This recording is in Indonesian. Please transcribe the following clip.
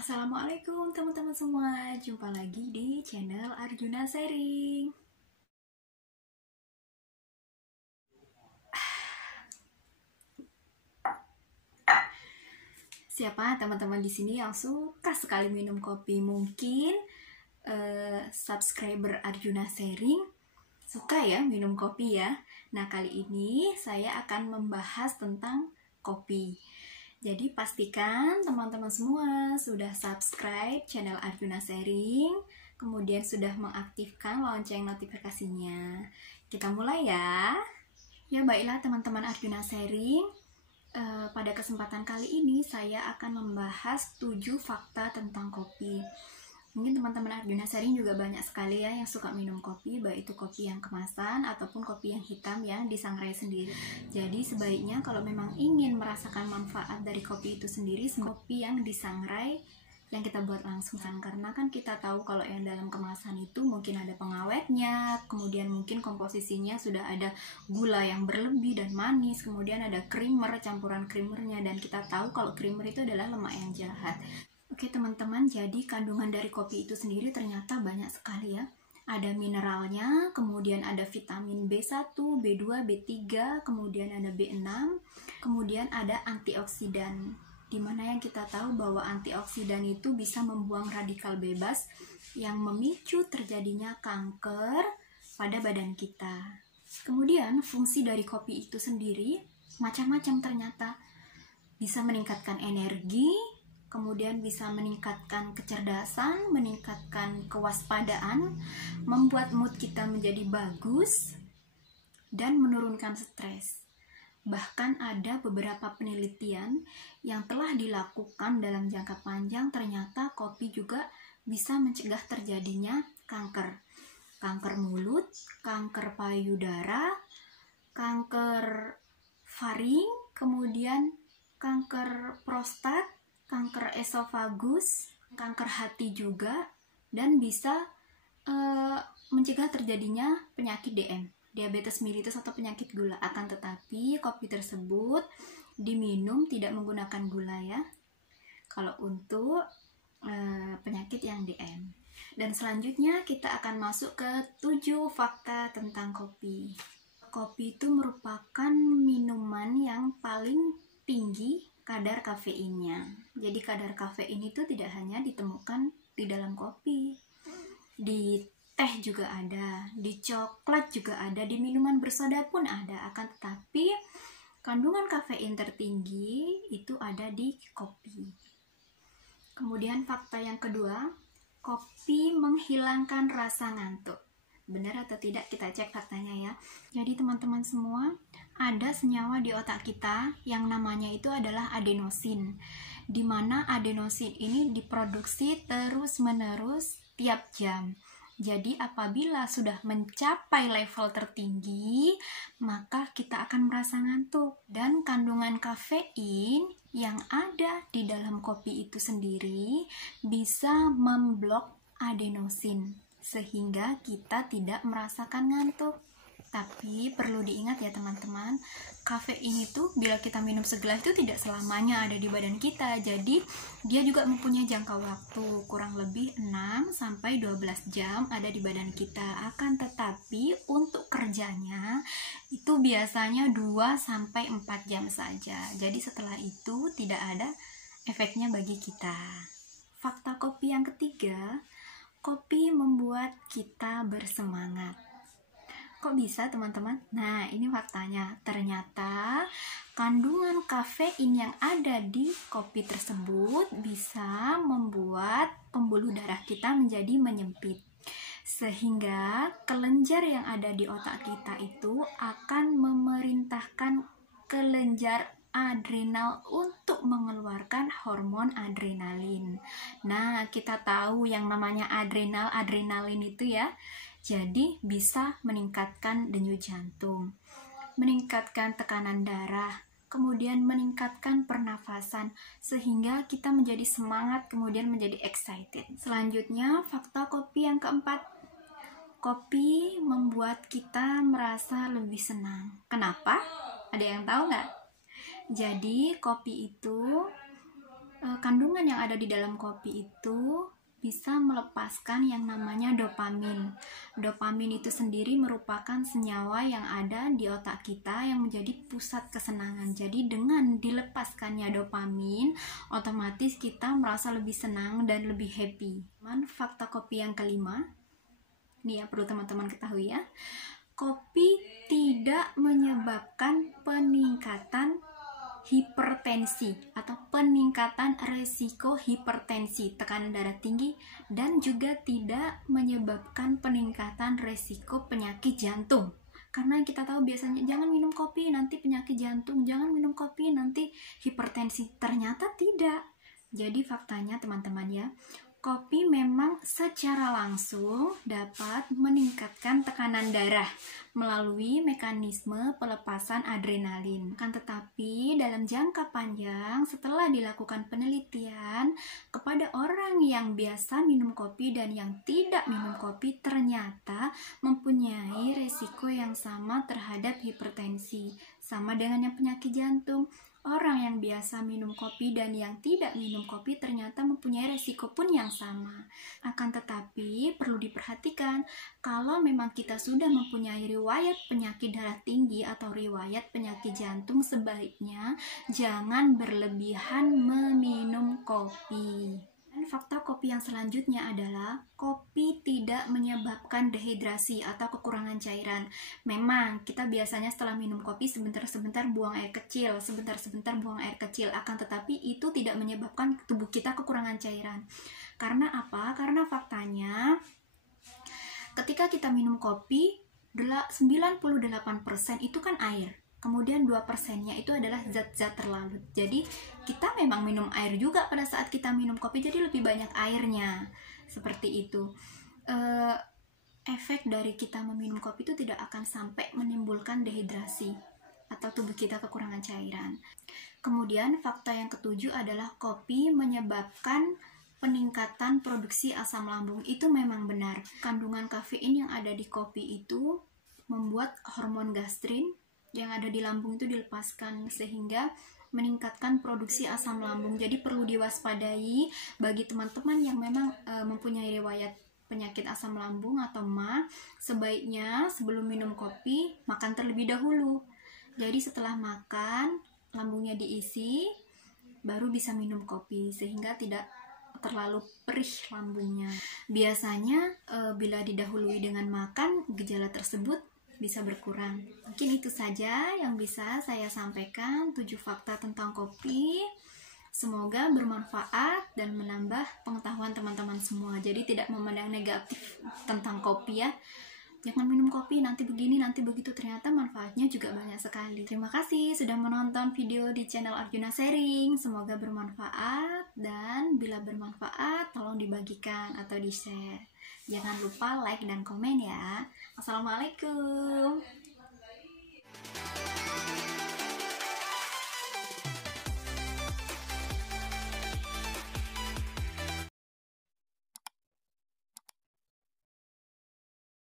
Assalamualaikum teman-teman semua, jumpa lagi di channel Arjuna Sharing. Siapa teman-teman di sini yang suka sekali minum kopi? Mungkin subscriber Arjuna Sharing suka ya minum kopi ya. Nah, kali ini saya akan membahas tentang kopi. Jadi pastikan teman-teman semua sudah subscribe channel Arjuna Sharing, kemudian sudah mengaktifkan lonceng notifikasinya. Kita mulai ya. Ya baiklah teman-teman Arjuna Sharing, pada kesempatan kali ini saya akan membahas 7 fakta tentang kopi. Mungkin teman-teman Arjuna Sharing juga banyak sekali ya yang suka minum kopi, baik itu kopi yang kemasan ataupun kopi yang hitam yang disangrai sendiri. Jadi sebaiknya kalau memang ingin merasakan manfaat dari kopi itu sendiri, kopi yang disangrai yang kita buat langsung, karena kan kita tahu kalau yang dalam kemasan itu mungkin ada pengawetnya, kemudian mungkin komposisinya sudah ada gula yang berlebih dan manis, kemudian ada creamer, campuran creamernya, dan kita tahu kalau creamer itu adalah lemak yang jahat. Oke teman-teman, jadi kandungan dari kopi itu sendiri ternyata banyak sekali ya. Ada mineralnya, kemudian ada vitamin B1, B2, B3, kemudian ada B6, kemudian ada antioksidan. Dimana yang kita tahu bahwa antioksidan itu bisa membuang radikal bebas yang memicu terjadinya kanker pada badan kita. Kemudian fungsi dari kopi itu sendiri macam-macam ternyata. Bisa meningkatkan energi, kemudian bisa meningkatkan kecerdasan, meningkatkan kewaspadaan, membuat mood kita menjadi bagus, dan menurunkan stres. Bahkan ada beberapa penelitian yang telah dilakukan dalam jangka panjang, ternyata kopi juga bisa mencegah terjadinya kanker. Kanker mulut, kanker payudara, kanker faring, kemudian kanker prostat, kanker esofagus, kanker hati juga, dan bisa mencegah terjadinya penyakit DM, diabetes mellitus atau penyakit gula. Akan tetapi kopi tersebut diminum tidak menggunakan gula ya, kalau untuk penyakit yang DM. Dan selanjutnya kita akan masuk ke 7 fakta tentang kopi. Kopi itu merupakan minuman yang paling tinggi kadar kafeinnya. Jadi kadar kafein itu tidak hanya ditemukan di dalam kopi, di teh juga ada, di coklat juga ada, di minuman bersoda pun ada. Akan tetapi kandungan kafein tertinggi itu ada di kopi. Kemudian fakta yang kedua, kopi menghilangkan rasa ngantuk. Benar atau tidak, kita cek faktanya ya. Jadi teman-teman semua, ada senyawa di otak kita yang namanya itu adalah adenosin, dimana adenosin ini diproduksi terus-menerus tiap jam. Jadi apabila sudah mencapai level tertinggi, maka kita akan merasa ngantuk. Dan kandungan kafein yang ada di dalam kopi itu sendiri bisa memblok adenosin, sehingga kita tidak merasakan ngantuk. Tapi perlu diingat ya teman-teman, kafein itu bila kita minum segelas itu tidak selamanya ada di badan kita. Jadi dia juga mempunyai jangka waktu kurang lebih 6-12 jam ada di badan kita. Akan tetapi untuk kerjanya itu biasanya 2-4 jam saja. Jadi setelah itu tidak ada efeknya bagi kita. Fakta kopi yang ketiga, kopi membuat kita bersemangat. Kok bisa teman-teman? Nah, ini faktanya. Ternyata kandungan kafein yang ada di kopi tersebut bisa membuat pembuluh darah kita menjadi menyempit, sehingga kelenjar yang ada di otak kita itu akan memerintahkan kelenjar adrenal untuk mengeluarkan hormon adrenalin. Nah, kita tahu yang namanya adrenalin itu ya. Jadi bisa meningkatkan denyut jantung, meningkatkan tekanan darah, kemudian meningkatkan pernafasan, sehingga kita menjadi semangat, kemudian menjadi excited. Selanjutnya, fakta kopi yang keempat, kopi membuat kita merasa lebih senang. Kenapa? Ada yang tahu nggak? Jadi kopi itu Kandungan yang ada di dalam kopi itu bisa melepaskan yang namanya dopamin. Dopamin itu sendiri merupakan senyawa yang ada di otak kita yang menjadi pusat kesenangan. Jadi dengan dilepaskannya dopamin, otomatis kita merasa lebih senang dan lebih happy. Fakta kopi yang kelima, ini ya perlu teman-teman ketahui ya. Kopi tidak menyebabkan peningkatan hipertensi atau peningkatan resiko hipertensi, tekanan darah tinggi, dan juga tidak menyebabkan peningkatan resiko penyakit jantung. Karena kita tahu biasanya jangan minum kopi nanti penyakit jantung, jangan minum kopi nanti hipertensi. Ternyata tidak. Jadi faktanya teman-teman ya, kopi memang secara langsung dapat meningkatkan tekanan darah melalui mekanisme pelepasan adrenalin. Kan tetapi dalam jangka panjang setelah dilakukan penelitian kepada orang yang biasa minum kopi dan yang tidak minum kopi ternyata mempunyai resiko yang sama terhadap hipertensi, sama dengan yang penyakit jantung. Orang yang biasa minum kopi dan yang tidak minum kopi ternyata mempunyai resiko pun yang sama. Akan tetapi perlu diperhatikan, kalau memang kita sudah mempunyai riwayat penyakit darah tinggi atau riwayat penyakit jantung, sebaiknya jangan berlebihan meminum kopi. Dan fakta kopi yang selanjutnya adalah kopi tidak menyebabkan dehidrasi atau kekurangan cairan. Memang kita biasanya setelah minum kopi sebentar-sebentar buang air kecil, sebentar-sebentar buang air kecil, akan tetapi itu tidak menyebabkan tubuh kita kekurangan cairan. Karena apa? Karena faktanya ketika kita minum kopi 98% itu kan air. Kemudian 2%-nya itu adalah zat-zat terlarut. Jadi kita memang minum air juga pada saat kita minum kopi, jadi lebih banyak airnya. Seperti itu. Efek dari kita meminum kopi itu tidak akan sampai menimbulkan dehidrasi atau tubuh kita kekurangan cairan. Kemudian fakta yang ketujuh adalah kopi menyebabkan peningkatan produksi asam lambung. Itu memang benar. Kandungan kafein yang ada di kopi itu membuat hormon gastrin yang ada di lambung itu dilepaskan sehingga meningkatkan produksi asam lambung. Jadi perlu diwaspadai bagi teman-teman yang memang mempunyai riwayat penyakit asam lambung atau MA, sebaiknya sebelum minum kopi makan terlebih dahulu. Jadi setelah makan lambungnya diisi baru bisa minum kopi sehingga tidak terlalu perih lambungnya. Biasanya bila didahului dengan makan, gejala tersebut bisa berkurang. Mungkin itu saja yang bisa saya sampaikan, 7 fakta tentang kopi. Semoga bermanfaat dan menambah pengetahuan teman-teman semua. Jadi tidak memandang negatif tentang kopi ya. Jangan minum kopi nanti begini, nanti begitu. Ternyata manfaatnya juga banyak sekali. Terima kasih sudah menonton video di channel Arjuna Sharing. Semoga bermanfaat, dan bila bermanfaat tolong dibagikan atau di-share. Jangan lupa like dan komen ya. Assalamualaikum.